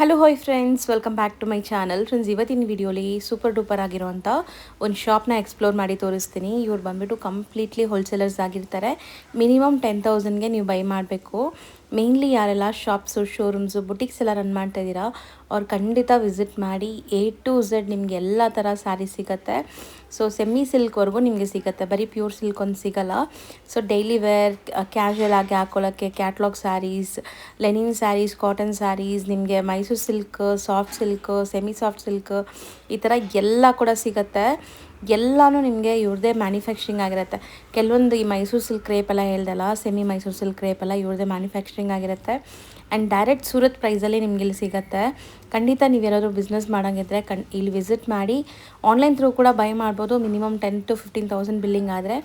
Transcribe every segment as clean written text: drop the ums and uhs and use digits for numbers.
Hello hi friends, welcome back to my channel. Friends, ಇವತ್ತಿನ ವಿಡಿಯೋಲಿ super duper ಆಗಿರುವಂಥ ಒಂದು ಶಾಪ್ನ ಎಕ್ಸ್ಪ್ಲೋರ್ ಮಾಡಿ ತೋರಿಸ್ತೀನಿ. ಇವ್ರು ಬಂದುಬಿಟ್ಟು ಕಂಪ್ಲೀಟ್ಲಿ ಹೋಲ್ಸೇಲರ್ಸ್ ಆಗಿರ್ತಾರೆ. ಮಿನಿಮಮ್ 10,000ಗೆ ನೀವು ಬೈ ಮಾಡಬೇಕು. ಮೇನ್ಲಿ ಯಾರೆಲ್ಲ ಶಾಪ್ಸು, ಶೋರೂಮ್ಸು, ಬುಟಿಕ್ಸ್ ಎಲ್ಲ ರನ್ ಮಾಡ್ತಾ ಇದ್ದೀರಾ ಅವ್ರು ಖಂಡಿತ ವಿಸಿಟ್ ಮಾಡಿ. A to Z ನಿಮಗೆ ಎಲ್ಲ ಥರ ಸ್ಯಾರಿ ಸಿಗುತ್ತೆ. ಸೊ ಸೆಮಿ ಸಿಲ್ಕ್ವರೆಗೂ ನಿಮಗೆ ಸಿಗುತ್ತೆ, ಬರೀ ಪ್ಯೂರ್ ಸಿಲ್ಕ್ ಒಂದು ಸಿಗಲ್ಲ. ಸೊ ಡೈಲಿ ವೇರ್, ಕ್ಯಾಶುವಲ್ ಆಗಿ ಹಾಕೊಳ್ಳೋಕ್ಕೆ catalogue sarees, linen sarees, cotton sarees, ನಿಮಗೆ Mysuru silk, soft silk, semi soft silk, ಈ ಥರ ಎಲ್ಲ ಕೂಡ ಸಿಗುತ್ತೆ. ಎಲ್ಲನೂ ನಿಮಗೆ ಇವ್ರದ್ದೇ ಮ್ಯಾನುಫ್ಯಾಕ್ಚರಿಂಗ್ ಆಗಿರುತ್ತೆ. ಕೆಲವೊಂದು ಈ ಮೈಸೂರು ಸಿಲ್ಕ್ ಕ್ರೇಪ್ ಎಲ್ಲ ಹೇಳ್ದಲ್ಲ, ಸೆಮಿ ಮೈಸೂರು ಸಿಲ್ಕ್ ಕ್ರೇಪ್ ಎಲ್ಲ ಇವ್ರದ್ದೇ ಮ್ಯಾನುಫ್ಯಾಕ್ಚರಿಂಗ್ ಆಗಿರುತ್ತೆ. ಆ್ಯಂಡ್ ಡೈರೆಕ್ಟ್ ಸೂರತ್ ಪ್ರೈಸಲ್ಲಿ ನಿಮ್ಗೆ ಇಲ್ಲಿ ಸಿಗುತ್ತೆ. ಖಂಡಿತ ನೀವು ಯಾರಾದರೂ ಬಿಸ್ನೆಸ್ ಮಾಡೋಂಗಿದ್ರೆ ಇಲ್ಲಿ ವಿಸಿಟ್ ಮಾಡಿ. ಆನ್ಲೈನ್ ಥ್ರೂ ಕೂಡ ಬೈ ಮಾಡ್ಬೋದು. ಮಿನಿಮಮ್ 10,000 to 15,000 ಬಿಲ್ಲಿಂಗ್ ಆದರೆ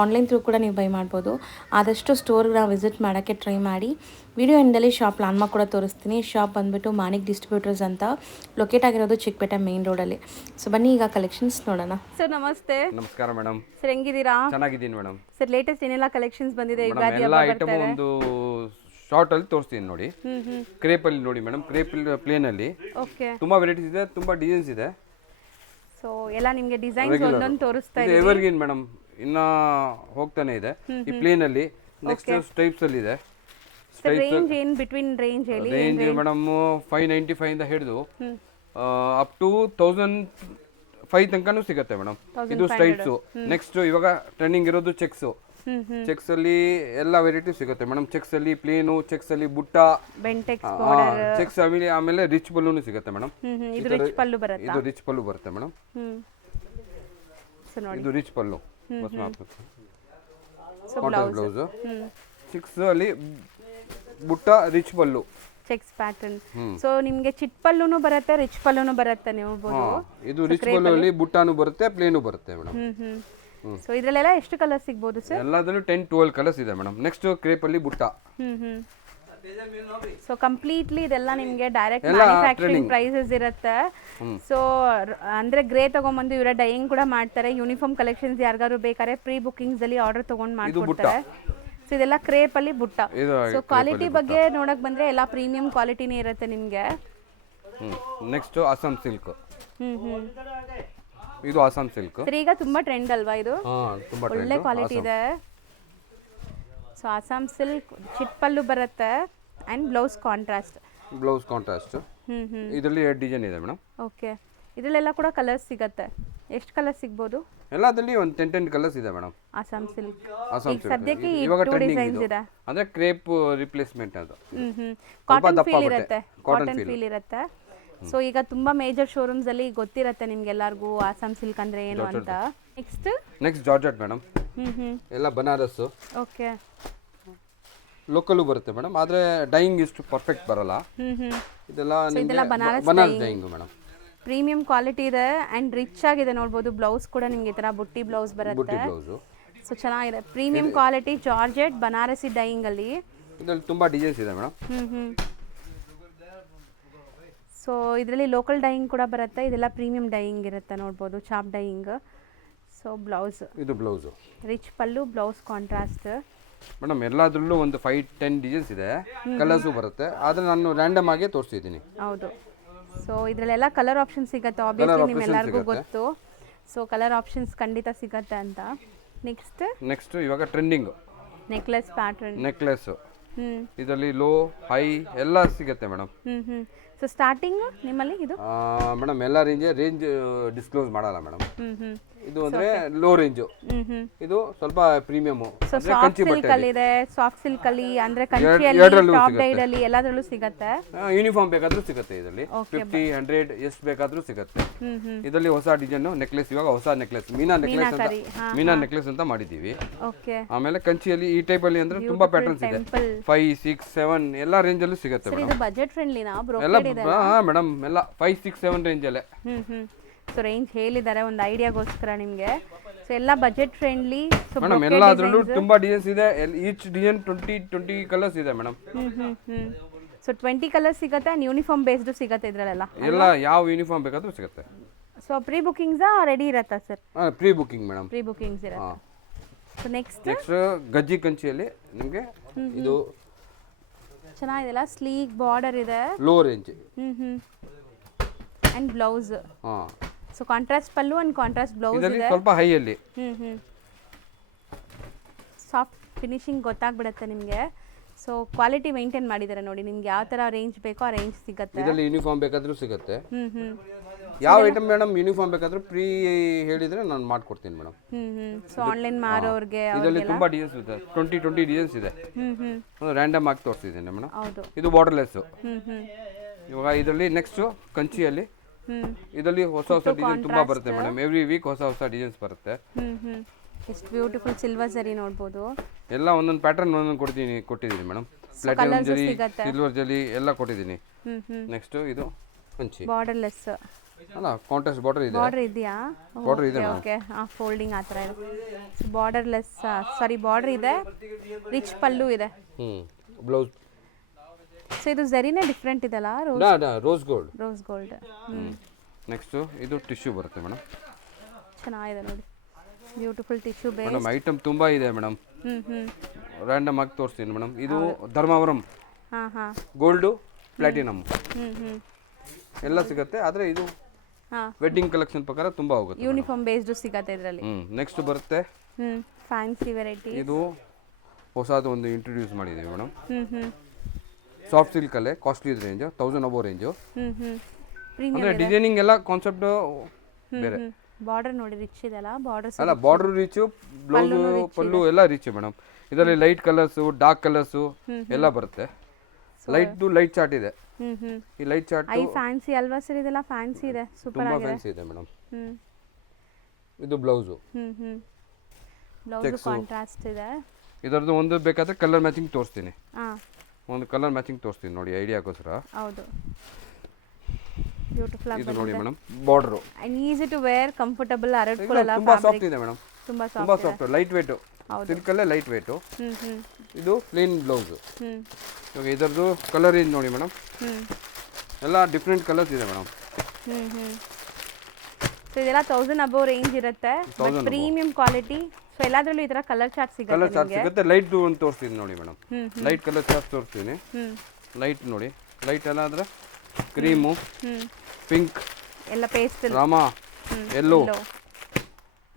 ಆನ್ಲೈನ್ ಥ್ರೂ ಕೂಡ ನೀವು ಬೈ ಮಾಡ್ಬೋದು. ಆದಷ್ಟು ಸ್ಟೋರ್ನ ವಿಸಿಟ್ ಮಾಡೋಕ್ಕೆ ಟ್ರೈ ಮಾಡಿ. ವಿಡಿಯೋ ಎಂಡಲ್ಲಿ ಶಾಪ್ ಲ್ಯಾಂಡ್ಮಾರ್ಕ್ ಕೂಡ ತೋರಿಸ್ತೀನಿ. ಶಾಪ್ ಬಂದುಬಿಟ್ಟು ಮಾನಿಕ್ ಡಿಸ್ಟ್ರಿಬ್ಯೂಟರ್ಸ್ ಅಂತ ಲೊಕೇಟ್ ಆಗಿರೋದು ಚಿಕ್ಕಪೇಟೆ ಮೇನ್ ರೋಡಲ್ಲಿ. ಸೊ ಬನ್ನಿ ಈಗ ಕಲೆಕ್ಷನ್ಸ್ ನೋಡೋಣ. ಸರ್ ನಮಸ್ತೆ. ನಮಸ್ಕಾರ ಮೇಡಮ್. ಸರ್ ಹೆಂಗಿದ್ದೀರಾ? ಚೆನ್ನಾಗಿದ್ದೀನಿ ಮೇಡಮ್. ಸರ್ ಲೇಟೆಸ್ಟ್ ಏನೆಲ್ಲ ಕಲೆಕ್ಷನ್ಸ್ ಬಂದಿದೆ? ಯುಗಾದಿ ಎಲ್ಲ ಹಬ್ಬ ಐಟಮ್ ಬರ್ತಾ ಇದೆ. ಒಂದು ಶಾರ್ಟ್ ಅಲ್ಲಿ ತೋರಿಸ್ತೀನಿ ನೋಡಿ. ಕ್ರೇಪ್ ಅಲ್ಲಿ ನೋಡಿ ಮೇಡಮ್, ಕ್ರೇಪ್ ಪ್ಲೇನ್ ಅಲ್ಲಿ ಓಕೆ. ತುಂಬಾ ವೆರೈಟೀಸ್ ಇದೆ, ತುಂಬಾ ಡಿಸೈನ್ಸ್ ಇದೆ. ಸೊ ಎಲ್ಲ ನಿಮಗೆ ಡಿಸೈನ್ಸ್ ಒಂದೊಂದು ತೋರಿಸ್ತಾ ಇದು ಇದೆ. ಎವರ್ಗ್ರೀನ್ ಮೇಡಮ್, ಇನ್ನ ಹೋಗ್ತಾನೆ ಇದೆ ಈ ಪ್ಲೇನ್ ಅಲ್ಲಿ. ನೆಕ್ಸ್ಟ್ ಸ್ಟ್ರೈಪ್ಸ್ ಅಲ್ಲಿ ಇದೆ. ರೇಂಜ್ ಏನು ಬಿಟ್ವೀನ್ ರೇಂಜ್ ಹೇಳಿ? ರೇಂಜ್ ಮೇಡಮ್ 595 ಇಂದ ಹಿಡಿದು ಅಪ್ ಟು 1,005 ತನಕನೂ ಸಿಗುತ್ತೆ ಮೇಡಮ್. ಇದು ಸ್ಟ್ರೈಪ್ಸ್. ನೆಕ್ಸ್ಟ್ ಇವಾಗ ಟ್ರೆಂಡಿಂಗ್ ಇರೋದು ಚೆಕ್ಸ್. ಚೆಕ್ಸ್ ಅಲ್ಲಿ ಎಲ್ಲ ವೆರೈಟಿ ಸಿಗುತ್ತೆ ಮೇಡಮ್. ಚೆಕ್ಸ್ ಅಲ್ಲಿ ಪ್ಲೇನು, ಚೆಕ್ಸ್ ಅಲ್ಲಿ ಬುಟ್ಟ, ಬೆಂಟೆಕ್ಸ್, ಚೆಕ್ಸ್ ಆಮೇಲೆ ರಿಚ್ ಪಲ್ಲುನು ಸಿಗುತ್ತೆ ಮೇಡಮ್. ಇದು ರಿಚ್ ಪಲ್ಲು ಬರುತ್ತೆ. ಇದು ರಿಚ್ ಪಲ್ಲು ಬರುತ್ತೆ ಮೇಡಮ್. ಸೊ ನೋಡಿ, ಇದು rich pallu. So blouse. Checks ಅಲ್ಲಿ ಬುಟ್ಟ, rich pallu, checks pattern. So ನಿಮಗೆ ಚಿಟ್ ಪಲ್ಲುನು ಬರುತ್ತೆ, ರಿಚ್ ಪಲ್ಲುನು ಬರುತ್ತೆ. ನೀವು ಇದು ರಿಚ್ ಪಲ್ಲು ಅಲ್ಲಿ ಬುಟ್ಟಾನು ಬರುತ್ತೆ, ಪ್ಲೇನು ಬರುತ್ತೆ ಮೇಡಮ್. ಸೊ ಇದ್ರಲ್ಲೆಲ್ಲ ಎಷ್ಟು ಕಲರ್ ಸಿಗಬಹುದು ಸರ್? ಎಲ್ಲದಲ್ಲೂ 10-12 ಕಲರ್ಸ್ ಇದೆ ಮೇಡಮ್. ನೆಕ್ಸ್ಟ್ ಕ್ರೇಪ್ ಅಲ್ಲಿ ಬುಟ್ಟ. ಸೊ ಕಂಪ್ಲೀಟ್ಲಿ ಇದೆಲ್ಲ ನಿಮಗೆ ಡೈರೆಕ್ಟ್ ಮ್ಯಾನುಫ್ಯಾಕ್ಚರಿಂಗ್ ಪ್ರೈಸಸ್ ಇರುತ್ತೆ. ಸೊ ಅಂದ್ರೆ ಗ್ರೇ ತಗೊಂಡ್ಬಂದು ಇವರ ಡೈಯಿಂಗ್ ಕೂಡ ಮಾಡ್ತಾರೆ. ಯೂನಿಫಾರ್ಮ್ ಕಲೆಕ್ಷನ್ಸ್ ಯಾರಿಗಾದ್ರು ಬೇಕಾದ್ರೆ ಪ್ರೀ ಬುಕಿಂಗ್ಸ್ ಅಲ್ಲಿ ಆರ್ಡರ್ ತಗೊಂಡು ಮಾಡ್ಕೊಡ್ತಾರೆ. ಸೊ ಇದೆಲ್ಲ ಕ್ರೇಪ್ ಅಲ್ಲಿ ಬುಟ್ಟ. ಸೊ ಕ್ವಾಲಿಟಿ ಬಗ್ಗೆ ನೋಡಕ್ ಬಂದ್ರೆ ಎಲ್ಲ ಪ್ರೀಮಿಯಂ ಕ್ವಾಲಿಟಿನೇ ಇರುತ್ತೆ ನಿಮ್ಗೆ. Next Assam silk. ಇದು ಅಸ್ಸಾಂ ಸಿಲ್ಕ್. ಸರ್ ಈಗ ತುಂಬಾ ಟ್ರೆಂಡ್ ಅಲ್ವಾ ಇದು? ತುಂಬಾ ಒಳ್ಳೆ ಕ್ವಾಲಿಟಿ ಇದೆ. ಸೊ ಅಸ್ಸಾಂ ಸಿಲ್ಕ್ ಚಿಟ್ ಪಲ್ಲು ಬರುತ್ತೆ and blouse contrast. Blouse contrast. ಇದರಲ್ಲಿ 2 ಡಿಸೈನ್ ಇದೆ ಮೇಡಮ್. ಓಕೆ. ಇದರಲ್ಲೆಲ್ಲ ಕೂಡ ಕಲರ್ಸ್ ಸಿಗುತ್ತೆ. ಎಷ್ಟು ಕಲರ್ಸ್ ಸಿಗ್ಬೋದು? ಎಲ್ಲದಲ್ಲಿ ಒಂದು 10 ಕಲರ್ಸ್ ಇದೆ ಮೇಡಮ್. ಅಸ್ಸಾಂ ಸಿಲ್ಕ್ ಅಸ್ಸಾಂ ಈಗ ಸದ್ಯಕ್ಕೆ ಈ ಇವಾಗ 2 ಟ್ರೆಂಡಿಂಗ್ ಡಿಸೈನ್ಸ್ ಇದೆ. ಅಂದ್ರೆ ಕ್ರೇಪ್ ರಿಪ್ಲೇಸ್ಮೆಂಟ್ ಅದು. ಕಾಟನ್ ಫೀಲ್ ಇರುತ್ತೆ. ಕಾಟನ್ ಫೀಲ್ ಇರುತ್ತೆ. ಸೊ ಈಗ ತುಂಬಾ ಮೇಜರ್ ಶೋರೂಮ್ಸ್ ಅಲ್ಲಿ ಗೊತ್ತಿರುತ್ತೆ ನಿಮ್ಗೆಲ್ಲರಿಗೂ ಅಸ್ಸಾಂ ಸಿಲ್ಕ್ ಅಂದ್ರೆ ಏನು ಅಂತ. Next georgette madam. ಎಲ್ಲ ಬನಾರಸ್. ಓಕೆ. ಲೋಕಲ್ ಬರುತ್ತೆ ಮೇಡಮ್, ಆದ್ರೆ ಡೈಯಿಂಗ್ ಇಷ್ಟು ಪರ್ಫೆಕ್ಟ್ ಬರಲ್ಲ. ಇದೆಲ್ಲ ನಿಮಗೆ Banaras dyeing madam. Premium quality ಇದೆ ಅಂಡ್ ರಿಚ್ ಆಗಿದೆ ನೋಡಬಹುದು. ಬ್ಲೌಸ್ ಕೂಡ ನಿಮಗೆ ಈ ತರ ಬುಟ್ಟಿ ಬ್ಲೌಸ್ ಬರುತ್ತೆ. ಬುಟ್ಟಿ ಬ್ಲೌಸ್. ಸೊ ಚೆನ್ನಾಗಿದೆ. Premium quality georgette Banarasi dyeing ಅಲ್ಲಿ. ಇದರಲ್ಲಿ ತುಂಬಾ ಡಿಸೈನ್ಸ್ ಇದೆ ಮೇಡಮ್. ಸೊ ಇದರಲ್ಲಿ ಲೋಕಲ್ ಡೈಯಿಂಗ್ ಕೂಡ ಬರುತ್ತೆ. ಇದೆಲ್ಲ ಪ್ರೀಮಿಯಂ ಡೈಯಿಂಗ್ ಇರುತ್ತೆ ನೋಡ್ಬೋದು, ಚಾಪ್ ಡೈಯಿಂಗ್. ಸೊ ಬ್ಲೌಸ್, ಇದು blouse rich pallu, blouse contrast madam. ಎಲ್ಲದರಲ್ಲೂ ಒಂದು 5-10 ಡಿಸೈನ್ಸ್ ಇದೆ, ಕಲರ್ಸು ಬರುತ್ತೆ. ಆದರೆ ನಾನು ರ್ಯಾಂಡಮ್ ಆಗಿ ತೋರಿಸ್ತಿದ್ದೀನಿ. ಹೌದು. ಸೊ ಇದರಲ್ಲೆಲ್ಲ ಕಲರ್ ಆಪ್ಷನ್ ಸಿಗುತ್ತೆ. ಆಬ್ವಿಯಸ್ಲಿ ನಿಮ್ಮೆಲ್ಲರಿಗೂ ಗೊತ್ತು. ಸೊ ಕಲರ್ ಆಪ್ಷನ್ಸ್ ಖಂಡಿತ ಸಿಗುತ್ತೆ ಅಂತ. ನೆಕ್ಸ್ಟ್ ಇವಾಗ ಟ್ರೆಂಡಿಂಗ್ ನೆಕ್ಲೆಸ್ ಪ್ಯಾಟರ್ನ್. ನೆಕ್ಲೆಸ್ ಇದರಲ್ಲಿ ಲೋ, ಹೈ ಎಲ್ಲ ಸಿಗುತ್ತೆ ಮೇಡಮ್. ಸೊ ಸ್ಟಾರ್ಟಿಂಗ್ ನಿಮ್ಮಲ್ಲಿ ಇದು ಮೇಡಮ್ ಎಲ್ಲ ರೇಂಜ್ ಡಿಸ್ಕ್ಲೋಸ್ ಮಾಡಲ್ಲ ಮೇಡಮ್. ಇದು ಅಂದ್ರೆ ಲೋ ರೇಂಜ್. ಇದು ಸ್ವಲ್ಪ ಪ್ರೀಮಿಯಂ. ಸೊ ಸಾಫ್ಟ್ ಸಿಲ್ಕ್ ಅಲ್ಲಿ ಇದೆ, ಸಾಫ್ಟ್ ಸಿಲ್ಕ್ ಅಲ್ಲಿ ಅಂದ್ರೆ ಕಂಚಿಯಲ್ಲಿ, ಟಾಪ್ ಡೈಡ್ ಅಲ್ಲಿ ಎಲ್ಲದರಲ್ಲೂ ಸಿಗುತ್ತೆ. ಯೂನಿಫಾರ್ಮ್ ಬೇಕಾದ್ರೂ ಸಿಗುತ್ತೆ ಇದರಲ್ಲಿ. 50-100 ಎಷ್ಟು ಬೇಕಾದ್ರೂ ಸಿಗುತ್ತೆ. ಇದರಲ್ಲಿ ಹೊಸ ಡಿಸೈನ್ ನೆಕ್ಲೆಸ್. ಇವಾಗ ಹೊಸ ನೆಕ್ಲೆಸ್ ಮೀನಾ ನೆಕ್ಲೆಸ್ ಅಂತ ಮಾಡಿದೀವಿ. ಆಮೇಲೆ ಕಂಚಿಯಲ್ಲಿ ಈ ಟೈಪ್ ಅಲ್ಲಿ ಅಂದ್ರೆ ತುಂಬಾ ಪ್ಯಾಟರ್ನ್ಸ್ ಇದೆ. 5, 6, 7 ಎಲ್ಲ ರೇಂಜ್ ಅಲ್ಲೂ ಸಿಗುತ್ತೆ ಮೇಡಮ್. ಇದು ಬಜೆಟ್ ಫ್ರೆಂಡ್ಲಿನಾ? ಮೇಡಮ್ ಎಲ್ಲ 5, 6, 7 ರೇಂಜ್ ಅಲ್ಲೇ. ಸೊ ರೇಂಜ್ ಹೇಳಿದ್ದಾರೆ ಒಂದು ಐಡಿಯಾಗೋಸ್ಕರ ನಿಮಗೆ. ಸೊ ಎಲ್ಲ ಬಜೆಟ್ ಫ್ರೆಂಡ್ಲಿ. ಸೊ ಮೇಡಮ್ ಎಲ್ಲದರಲ್ಲೂ ತುಂಬಾ ಡಿಸೈನ್ಸ್ ಇದೆ. ಈಚ್ ಡಿಸೈನ್ 20 ಕಲರ್ಸ್ ಇದೆ ಮೇಡಮ್. ಸೊ 20 ಕಲರ್ಸ್ ಸಿಗುತ್ತೆ. ಯೂನಿಫಾರ್ಮ್ ಬೇಸ್ಡ್ ಸಿಗುತ್ತೆ ಇದರಲ್ಲೆಲ್ಲ. ಎಲ್ಲ ಯಾವ ಯೂನಿಫಾರ್ಮ್ ಬೇಕಾದ್ರೂ ಸಿಗುತ್ತೆ. ಸೊ ಪ್ರೀ ಬುಕಿಂಗ್ಸ್ ರೆಡಿ ಇರುತ್ತಾ sir? Pre booking madam. Pre bookings ಇರುತ್ತೆ. ಸೊ ನೆಕ್ಸ್ಟ್ ಗಜ್ಜಿ ಕಂಚಿಯಲ್ಲಿ ನಿಮಗೆ ಇದು ಚೆನ್ನಾಗಿದೆಲ್ಲ, ಸ್ಲೀಕ್ ಬಾರ್ಡರ್ ಇದೆ. Low range. And blouse. ಹಾಂ, so contrast pallu and contrast blouse ಇದರಲ್ಲಿ ಇದೆ. ಸ್ವಲ್ಪ ಹೈಯಲ್ಲಿ. ಸಾಫ್ಟ್ ಫಿನಿಶಿಂಗ್ ಗೊತ್ತಾಗ್ಬಿಡುತ್ತೆ ನಿಮಗೆ. ಸೊ ಕ್ವಾಲಿಟಿ ಮೇಂಟೈನ್ ಮಾಡಿದ್ದಾರೆ ನೋಡಿ. ನಿಮ್ಗೆ ಯಾವ ಥರ ರೇಂಜ್ ಬೇಕೋ ಆ ರೇಂಜ್ ಸಿಗುತ್ತೆ. ಇದರಲ್ಲಿ ಯೂನಿಫಾರ್ಮ್ ಬೇಕಾದರೂ ಸಿಗುತ್ತೆ. ಯಾವ ಐಟಮ್ ಮೇಡಮ್ ಯೂನಿಫಾರ್ಮ್ ಬೇಕಾದರೂ ಪ್ರೀ ಹೇಳಿದರೆ ನಾನು ಮಾಡ್ಕೊಡ್ತೀನಿ ಮೇಡಮ್. ಸೊ ಆನ್ಲೈನ್ ಮಾರೋರಿಗೆ ಇದರಲ್ಲಿ ತುಂಬ ಡಿಸೈನ್ಸ್ ಇದೆ, 20 ಡಿಸೈನ್ಸ್ ಇದೆ. ರ್ಯಾಂಡಮ್ ಆಗಿ ತೋರಿಸ್ತಿದ್ದೀನಿ ಮೇಡಮ್. ಹೌದು. ಇದು ಬಾರ್ಡರ್ಲೆಸ್ಸು. ಇವಾಗ ಇದರಲ್ಲಿ ನೆಕ್ಸ್ಟು ಕಂಚಿಯಲ್ಲಿ ಇದರಲ್ಲಿ ಹೊಸ ಹೊಸ ಡಿಸೈನ್ ತುಂಬ ಬರುತ್ತೆ ಮೇಡಮ್. ಎವ್ರಿ ವೀಕ್ ಹೊಸ ಹೊಸ ಡಿಸೈನ್ಸ್ ಬರುತ್ತೆ. ಎಷ್ಟು ಬ್ಯೂಟಿಫುಲ್ ಸಿಲ್ವರ್ ಜರಿ ನೋಡ್ಬೋದು. ಎಲ್ಲ ಒಂದೊಂದು ಪ್ಯಾಟರ್ನ್ ಒಂದೊಂದು ಕೊಟ್ಟಿದ್ದೀನಿ ಮೇಡಮ್. ಪ್ಲಾಟಿನಮ್ ಜರಿ, ಸಿಲ್ವರ್ ಜರಿ ಎಲ್ಲ ಕೊಟ್ಟಿದ್ದೀನಿ. ನೆಕ್ಸ್ಟ್ ಇದು ಕಂಚಿ ಬಾರ್ಡರ್ಲೆಸ್ ಅಲ್ಲ, ಕಾಂಟ್ರಾಸ್ಟ್ ಬಾರ್ಡರ್ ಇದೆ. ಬಾರ್ಡರ್ ಇದೆಯಾ? ಬಾರ್ಡರ್ ಇದೆ. ಓಕೆ, ಫೋಲ್ಡಿಂಗ್ ಆ ಥರ ಇದೆ. ಬಾರ್ಡರ್ಲೆಸ್, ಸಾರಿ ಬಾರ್ಡರ್ ಇದೆ, ರಿಚ್ ಪಲ್ಲು ಇದೆ. ಬ್ಲೌಸ್. ಸೊ ಇದು ಜರಿನೇ ಡಿಫ್ರೆಂಟ್ ಇದೆಲ್ಲ, rose gold. Rose gold. Next ಇದು ಟಿಶ್ಯೂ ಬರುತ್ತೆ ಮೇಡಮ್. ಚೆನ್ನಾಗಿದೆ ನೋಡಿ, beautiful tissue base. Madam item ತುಂಬ ಇದೆ ಮೇಡಮ್. ರ್ಯಾಂಡಮ್ ಆಗಿ ತೋರಿಸ್ತೀನಿ ಮೇಡಮ್. ಇದು ಧರ್ಮಾವರಂ ಗೋಲ್ಡು, ಪ್ಲಾಟಿನಮ್ ಎಲ್ಲ ಸಿಗುತ್ತೆ. ಆದರೆ ಇದು ವೆಡ್ಡಿಂಗ್ ಕಲೆಕ್ಷನ್ ಪ್ರಕಾರ ತುಂಬ ಹೋಗುತ್ತೆ. ಯೂನಿಫಾರ್ಮ್ ಬೇಸ್ಡು ಸಿಗುತ್ತೆ ಇದರಲ್ಲಿ. ನೆಕ್ಸ್ಟ್ ಬರುತ್ತೆ ಫ್ಯಾನ್ಸಿ ವೆರೈಟಿ. ಇದು ಹೊಸದು ಒಂದು ಇಂಟ್ರೊಡ್ಯೂಸ್ ಮಾಡಿದ್ದೀವಿ ಮೇಡಮ್. ಸಾಫ್ಟ್ ಸಿಲ್ಕಲ್ಲೇ ಕಾಸ್ಟ್ಲಿ ರೇಂಜ್, 1000 ಅಬೋ ರೇಂಜು. ಅಂದರೆ ಡಿಸೈನಿಂಗ್ ಎಲ್ಲ ಕಾನ್ಸೆಪ್ಟ್ ಬೇರೆ. ಬಾರ್ಡರ್ ನೋಡಿ ರಿಚ್ ಇದೆಲ್ಲ, ಬಾರ್ಡರ್ ಅಲ್ಲ ಬಾರ್ಡರ್ ರಿಚ್, ಬ್ಲೌಸು ಪಲ್ಲು ಎಲ್ಲ ರಿಚ್ ಮೇಡಮ್. ಇದರಲ್ಲಿ ಲೈಟ್ ಕಲರ್ಸು, ಡಾರ್ಕ್ ಕಲರ್ಸು ಎಲ್ಲ ಬರುತ್ತೆ. ಲೈಟ್ ಚಾರ್ಟ್ ಇದೆ. ಈ ಲೈಟ್ ಚಾರ್ಟ್ ಐ ಫ್ಯಾನ್ಸಿ ಅಲ್ವಾ ಸರ್? ಇದೆಲ್ಲ ಫ್ಯಾನ್ಸಿ ಇದೆ, ಸೂಪರ್ ತುಂಬಾ ಆಗಿದೆ. ಫ್ಯಾನ್ಸಿ ಇದೆ ಮೇಡಮ್. ಇದು ಬ್ಲೌಸು. ಬ್ಲೌಸ್ ಕಾಂಟ್ರಾಸ್ಟ್ ಇದೆ. ಇದರದ್ದು ಒಂದು ಬೇಕಾದ್ರೆ ಕಲರ್ ಮ್ಯಾಚಿಂಗ್ ತೋರಿಸ್ತೀನಿ. ಒಂದು ಕಲರ್ ಮ್ಯಾಚಿಂಗ್ ತೋರಿಸ್ತೀನಿ ನೋಡಿ ಐಡಿಯಾಗೋಸ್ಕರ. ಹೌದು, ಬ್ಯೂಟಿಫುಲ್ ಆಗಿ ಇದು ನೋಡಿ madam, border and easy to wear, comfortable, ಹರಡ್ಕೊಳ್ಳಲ್ಲ. ತುಂಬಾ ಸಾಫ್ಟ್ ಇದೆ ಮೇಡಮ್, ತುಂಬಾ ಸಾಫ್ಟ್, ಲೈಟ್ ವೇಟ್. ಸಿಲ್ಕ್ ಅಲ್ಲೇ ಲೈಟ್ ವೇಟ್. ಇದು ಪ್ಲೇನ್ ಬ್ಲೌಸ್. ಇವಾಗ ಇದರದ್ದು ಕಲರ್ ಏನು ನೋಡಿ ಮೇಡಮ್, ಎಲ್ಲ ಡಿಫ್ರೆಂಟ್ ಕಲರ್ಸ್ ಇದೆ ಮೇಡಮ್. ಸೊ ಇದೆಲ್ಲ 1000 ಅಬೋ ರೇಂಜ್ ಇರುತ್ತೆ, ಬಟ್ ಪ್ರೀಮಿಯಂ ಕ್ವಾಲಿಟಿ. ಸೊ ಎಲ್ಲದರಲ್ಲೂ ಈ ತರ ಕಲರ್ ಚಾರ್ಟ್ ಸಿಗುತ್ತೆ. ಕಲರ್ ಚಾರ್ಟ್ ಸಿಗುತ್ತೆ. ಲೈಟ್ ಒಂದು ತೋರಿಸ್ತೀನಿ ನೋಡಿ ಮೇಡಮ್. ಲೈಟ್ ಕಲರ್ ಚಾರ್ಟ್ ತೋರಿಸ್ತೀನಿ. ಲೈಟ್ ನೋಡಿ, ಲೈಟ್ ಎಲ್ಲ ಅಂದ್ರೆ ಕ್ರೀಮು, ಪಿಂಕ್, ಎಲ್ಲ ಪೇಸ್ಟಲ್, ರಾಮಾ, ಯೆಲ್ಲೋ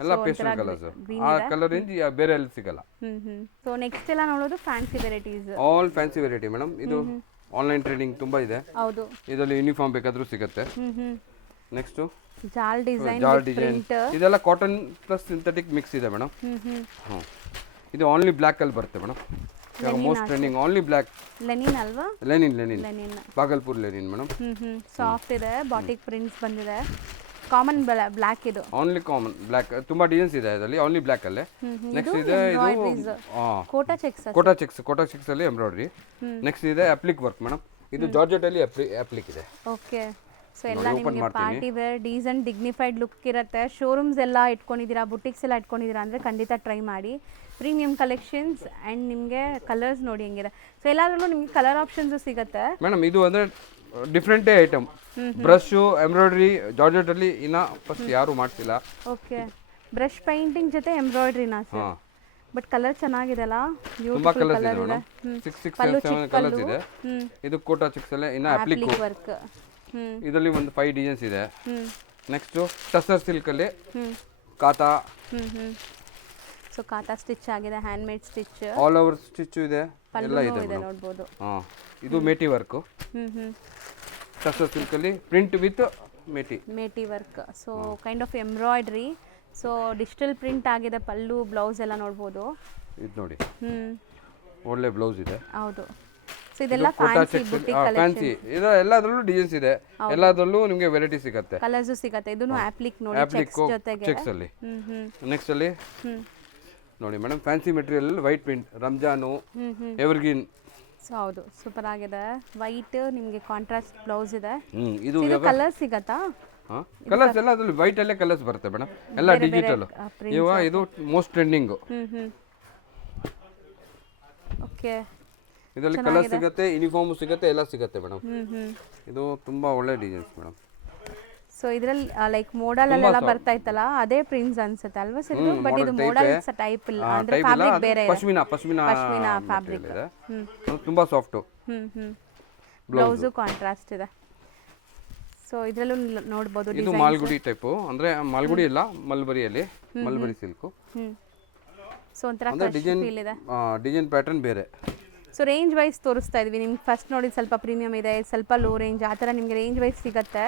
ಎಲ್ಲ ಪೇಸ್ಟಲ್ ಕಲರ್ಸ್. ಆ ಕಲರ್ ರೇಂಜ್ ಬೇರೆ ಎಲ್ಲಿ ಸಿಗಲ್ಲ. ಸೊ ನೆಕ್ಸ್ಟ್ ಎಲ್ಲ ನೋಡೋದು fancy varieties. All fancy variety madam. ಇದು ಆನ್ಲೈನ್ ಟ್ರೇಡಿಂಗ್ ತುಂಬಾ ಇದೆ. ಹೌದು, ಇದರಲ್ಲಿ ಯೂನಿಫಾರ್ಮ್ ಬೇಕಾದ್ರೂ ಸಿಗುತ್ತೆ. ನೆಕ್ಸ್ಟ್ ಜಾಲ್ ಡಿಸೈನ್, ಇದೆಲ್ಲ ಕಾಟನ್ ಪ್ಲಸ್ ಸಿಂಥೆಟಿಕ್ ಮಿಕ್ಸ್ ಇದೆ ಮೇಡಮ್. ಇದು ಓನ್ಲಿ ಬ್ಲ್ಯಾಕ್ ಅಲ್ಲಿ ಬರುತ್ತೆ madam. Most trending only black. Linen ಅಲ್ವಾ? Linen Bhagalpur linen madam. Soft ಇದೆ, ಬಾಟಿಕ್ ಪ್ರಿಂಟ್ಸ್ ಬಂದಿದೆ. ಕಾಮನ್ ಬ್ಲ್ಯಾಕ್ ಇದು, ಓನ್ಲಿ ಕಾಮನ್ ಬ್ಲ್ಯಾಕ್. ತುಂಬಾ ಡಿಸೈನ್ಸ್ ಇದೆ ಇದರಲ್ಲಿ, ಓನ್ಲಿ ಬ್ಲ್ಯಾಕ್ ಅಲ್ಲೇ. ನೆಕ್ಸ್ಟ್ ಇದೆ ಇದು ಕೋಟಾ ಚೆಕ್ಸ್ ಅಲ್ಲಿ ಎಂಬ್ರಾಯ್ಡ್ರಿ. ನೆಕ್ಸ್ಟ್ ಇದೆ ಅಪ್ಲಿಕ್ ವರ್ಕ್ ಮೇಡಮ್. ಇದು ಜಾರ್ಜೆಟ್ ಅಲ್ಲಿ ಅಪ್ಲಿಕ್ ಇದೆ. ಓಕೆ, ಸೊ ಎಲ್ಲ ನಿಮಗೆ party wear, decent, dignified look ಇರುತ್ತೆ. ಶೋರೂಮ್ಸ್ ಎಲ್ಲ ಇಟ್ಕೊಂಡಿದ್ದೀರಾ, ಬುಟಿಕ್ಸ್ ಎಲ್ಲ ಇಟ್ಕೊಂಡಿದ್ದೀರಾ ಅಂದರೆ ಖಂಡಿತ ಟ್ರೈ ಮಾಡಿ. ಪ್ರೀಮಿಯಂ ಕಲೆಕ್ಷನ್ಸ್ ಆ್ಯಂಡ್ ನಿಮಗೆ ಕಲರ್ಸ್ ನೋಡಿ ಹೆಂಗಿದೆ. ಸೊ ಎಲ್ಲಾದ್ರಲ್ಲೂ ನಿಮಗೆ ಕಲರ್ ಆಪ್ಷನ್ಸು ಸಿಗುತ್ತೆ ಮೇಡಮ್. ಇದು ಅಂದರೆ ಡಿಫ್ರೆಂಟೇ ಐಟಮ್. ಬ್ರಷು, ಎಂಬ್ರಾಯ್ಡ್ರಿ, ಜಾರ್ಜೆಟ್ ಅಲ್ಲಿ ಇನ್ನ ಫಸ್ಟ್ ಯಾರು ಮಾಡ್ತಿಲ್ಲ. ಓಕೆ, ಬ್ರಷ್ ಪೈಂಟಿಂಗ್ ಜೊತೆ ಎಂಬ್ರಾಯ್ಡ್ರಿನಾ ಸರ್? ಬಟ್ ಕಲರ್ ಚೆನ್ನಾಗಿದೆಲ್ಲ, ತುಂಬಾ ಕಲರ್ಸ್ ಇದೆ ಮೇಡಮ್. 6 7 ಕಲರ್ಸ್ ಇದೆ. ಇದು ಕೋಟಾ ಚೆಕ್ಸ್ ಅಲ್ಲೇ ಇನ್ನ ಅಪ್ಲಿಕ್ ವರ್ಕ್. ಇದರಲ್ಲಿ ಒಂದು 5 ಡಿಸೈನ್ಸ್ ಇದೆ. ನೆಕ್ಸ್ಟ್ ಟಸರ್ ಸಿಲ್ಕ್ ಅಲ್ಲಿ ಕಾತಾ. ಸೊ ಕಾತಾ ಸ್ಟಿಚ್ ಆಗಿದೆ, hand made stitch, all over stitch ಇದೆ, ಎಲ್ಲ ಇದೆ ನೋಡಬಹುದು. ಇದು ಮೇಟಿ ವರ್ಕ್. ಟಸರ್ ಸಿಲ್ಕ್ ಅಲ್ಲಿ print with Meti work. So kind of embroidery. So digital print ಆಗಿದೆ, ಪಲ್ಲು ಬ್ಲೌಸ್ ಎಲ್ಲ ನೋಡಬಹುದು. ಇದು ನೋಡಿ, ಒಳ್ಳೆ ಬ್ಲೌಸ್ ಇದೆ. ಹೌದು, ಸೊ ಇದೆಲ್ಲ ಫ್ಯಾನ್ಸಿ ಬುಟಿಕ್ ಫ್ಯಾನ್ಸಿ ಇದೆ. ಎಲ್ಲದರಲ್ಲೂ ಡಿಸೈನ್ಸ್ ಇದೆ, ಎಲ್ಲದರಲ್ಲೂ ನಿಮಗೆ ವೆರೈಟಿ ಸಿಗುತ್ತೆ, ಕಲರ್ಸ್ ಸಿಗುತ್ತೆ. ಇದನ್ನು ಅಪ್ಲಿಕ್ ನೋಡಿ, ಚೆಕ್ಸ್ ಜೊತೆಗೆ ಚೆಕ್ಸ್ ಅಲ್ಲಿ. ನೆಕ್ಸ್ಟ್ ಅಲ್ಲಿ ನೋಡಿ madam, fancy material white print, Ramzan, evergreen. So ಹೌದು, ಸೂಪರ್ ಆಗಿದೆ. ವೈಟ್ ನಿಮಗೆ ಕಾಂಟ್ರಾಸ್ಟ್ ಬ್ಲೌಸ್ ಇದೆ. ಇದು ಕಲರ್ ಸಿಗತ್ತಾ? ಕಲರ್ಸ್ ಎಲ್ಲ ಅದರಲ್ಲಿ ವೈಟ್ ಅಲ್ಲೇ ಕಲರ್ಸ್ ಬರುತ್ತೆ ಮೇಡಮ್, ಎಲ್ಲ ಡಿಜಿಟಲ್. ಇವಾಗ ಇದು ಮೋಸ್ಟ್ ಟ್ರೆಂಡಿಂಗ್. ಓಕೆ, ಇದರಲ್ಲಿ ಕಲರ್ ಸಿಗುತ್ತೆ, ಯೂನಿಫಾರ್ಮ್ ಸಿಗುತ್ತೆ, ಎಲ್ಲ ಸಿಗುತ್ತೆ ಮೇಡಮ್. ಇದು ತುಂಬಾ ಒಳ್ಳೆ ಡಿಸೈನ್ಸ್ ಮೇಡಮ್. ಸೊ ಇದರಲ್ಲಿ ಲೈಕ್ ಮೋಡಲ್ ಎಲ್ಲ ಬರ್ತಾ ಇತ್ತಲ್ಲ, ಅದೇ ಪ್ರಿಂಟ್ಸ್ ಅನ್ಸುತ್ತೆ ಅಲ್ವಾ ಸರ್ ಇದು? ಬಟ್ ಇದು ಮೋಡಲ್ ಟೈಪ್ ಇಲ್ಲ, ಅಂದ್ರೆ ಫ್ಯಾಬ್ರಿಕ್ ಬೇರೆ ಇದೆ. ಪಶ್ಮಿನಾ ಫ್ಯಾಬ್ರಿಕ್. ತುಂಬಾ ಸಾಫ್ಟ್. ಬ್ಲೌಸು ಕಾಂಟ್ರಾಸ್ಟ್ ಇದೆ. ಸೊ ಇದರಲ್ಲೂ ನೋಡ್ಬೋದು ಇದು ಮಾಲ್ಗುಡಿ ಟೈಪು, ಅಂದರೆ ಮಾಲ್ಗುಡಿ ಇಲ್ಲ, ಮಲ್ಬರಿಯಲ್ಲಿ ಮಲ್ಬರಿ ಸಿಲ್ಕು. ಸೊ ಒಂಥರ ಡಿಸೈನ್ ಫೀಲ್ ಇದೆ. ಡಿಸೈನ್ ಪ್ಯಾಟರ್ನ್ ಬೇರೆ. ಸೊ ರೇಂಜ್ ವೈಸ್ ತೋರಿಸ್ತಾ ಇದ್ವಿ ನಿಮ್ಗೆ. ಫಸ್ಟ್ ನೋಡಿದ ಸ್ವಲ್ಪ ಪ್ರೀಮಿಯಮ್ ಇದೆ, ಸ್ವಲ್ಪ ಲೋ ರೇಂಜ್, ಆ ಥರ ನಿಮಗೆ ರೇಂಜ್ ವೈಸ್ ಸಿಗುತ್ತೆ.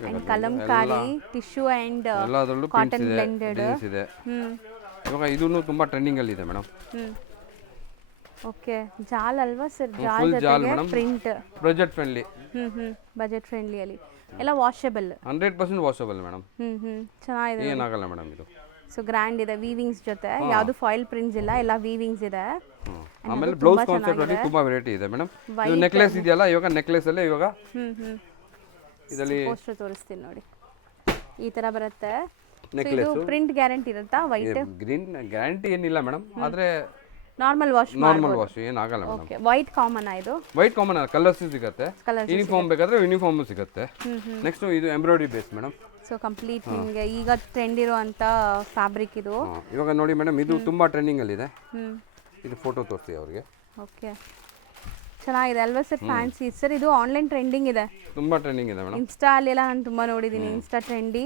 ಆ್ಯಂಡ್ ಕಲಂಕಾರಿ ಟಿಶ್ಯೂ ಆ್ಯಂಡ್ ಎಲ್ಲದರಲ್ಲೂ ಕಾಟನ್ ಬ್ಲೆಂಡೆಡ್ ಇದೆ. ಇವಾಗ ಇದೂ ತುಂಬ ಟ್ರೆಂಡಿಂಗಲ್ಲಿ ಇದೆ ಮೇಡಮ್. ಓಕೆ, ಜಾಲ್ ಅಲ್ವಾ ಸರ್? ಜಾಲ್ ಫುಲ್ ಜಾಲ್ ಜೊತೆಗೆ madam, print. Budget friendly. Budget ಫ್ರೆಂಡ್ಲಿಯಲ್ಲಿ ಎಲ್ಲ ವಾಷಬಲ್. 100% washable madam. ಚೆನ್ನಾಗಿದೆ, ಏನಾಗಲ್ಲ ಮೇಡಮ್ ಇದು. ಸೊ ಗ್ರ್ಯಾಂಡ್ ಇದೆ, ವೀವಿಂಗ್ಸ್ ಜೊತೆ, ಯಾವುದು ಫಾಯಿಲ್ ಪ್ರಿಂಟ್ಸ್ ಇಲ್ಲ, ಎಲ್ಲ ವೀವಿಂಗ್ಸ್ ಇದೆ. ಆಮೇಲೆ ಬ್ಲೌಸ್ ಕಾನ್ಸೆಪ್ಟ್ ಅಲ್ಲಿ ತುಂಬಾ ವೆರೈಟಿ ಇದೆ ಮೇಡಮ್. ಇದು ನೆಕ್ಲೆಸ್ ಇದೆಯಲ್ಲ, ಇವಾಗ ನೆಕ್ಲೆಸ್ ಅಲ್ಲೇ ಇವಾಗ ಇದರಲ್ಲಿ ಪೋಸ್ಟರ್ ತೋರಿಸ್ತೀನಿ ನೋಡಿ, ಈ ತರ ಬರುತ್ತೆ. ಇದು ಪ್ರಿಂಟ್ ಗ್ಯಾರಂಟಿ ಇರುತ್ತಾ? ವೈಟ್ ಗ್ರೀನ್ ಗ್ಯಾರಂಟಿ ಏನಿಲ್ಲ ಮೇಡಮ್, ಆದ್ರೆ ನಾರ್ಮಲ್ ವಾಶ್ ಏನಾಗಲ್ಲ ಮೇಡಮ್. ಓಕೆ, ವೈಟ್ ಕಾಮನ್ ಇದು. ವೈಟ್ ಕಾಮನ್ ಕಲರ್ಸ್ ಸಿಗುತ್ತೆ, ಯೂನಿಫಾರ್ಮ್ ಬೇಕಾದ್ರೆ ಯೂನಿಫಾರ್ಮ್ ಸಿಗುತ್ತೆ. ನೆಕ್ಸ್ಟ್ ಇದು embroidery base madam. So complete ನಿಮಗೆ ಈಗ ಟ್ರೆಂಡ್ ಇರುವಂತ ಫ್ಯಾಬ್ರಿಕ್ ಇದು. ಇವಾಗ ನೋಡಿ ಮೇಡಮ್, ಇದು ತುಂಬಾ ಟ್ರೆಂಡಿಂಗ್ ಅಲ್ಲಿ ಇದೆ. ಇದು ಫೋಟೋ ತೋರಿಸಿ ಅವ್ರಿಗೆ. ಓಕೆ, ಚೆನ್ನಾಗಿದೆ ಅಲ್ವಾ ಸರ್? ಫ್ಯಾನ್ಸಿ ಸರ್, ಇದು ಆನ್ಲೈನ್ ಟ್ರೆಂಡಿಂಗ್ ಇದೆ, ತುಂಬಾ ಟ್ರೆಂಡಿಂಗ್ ಇದೆ ಮೇಡಮ್. ಇನ್ಸ್ಟಾ ಅಲ್ಲೆಲ್ಲ ನಾನು ತುಂಬಾ ನೋಡಿದ್ದೀನಿ, Insta trendy.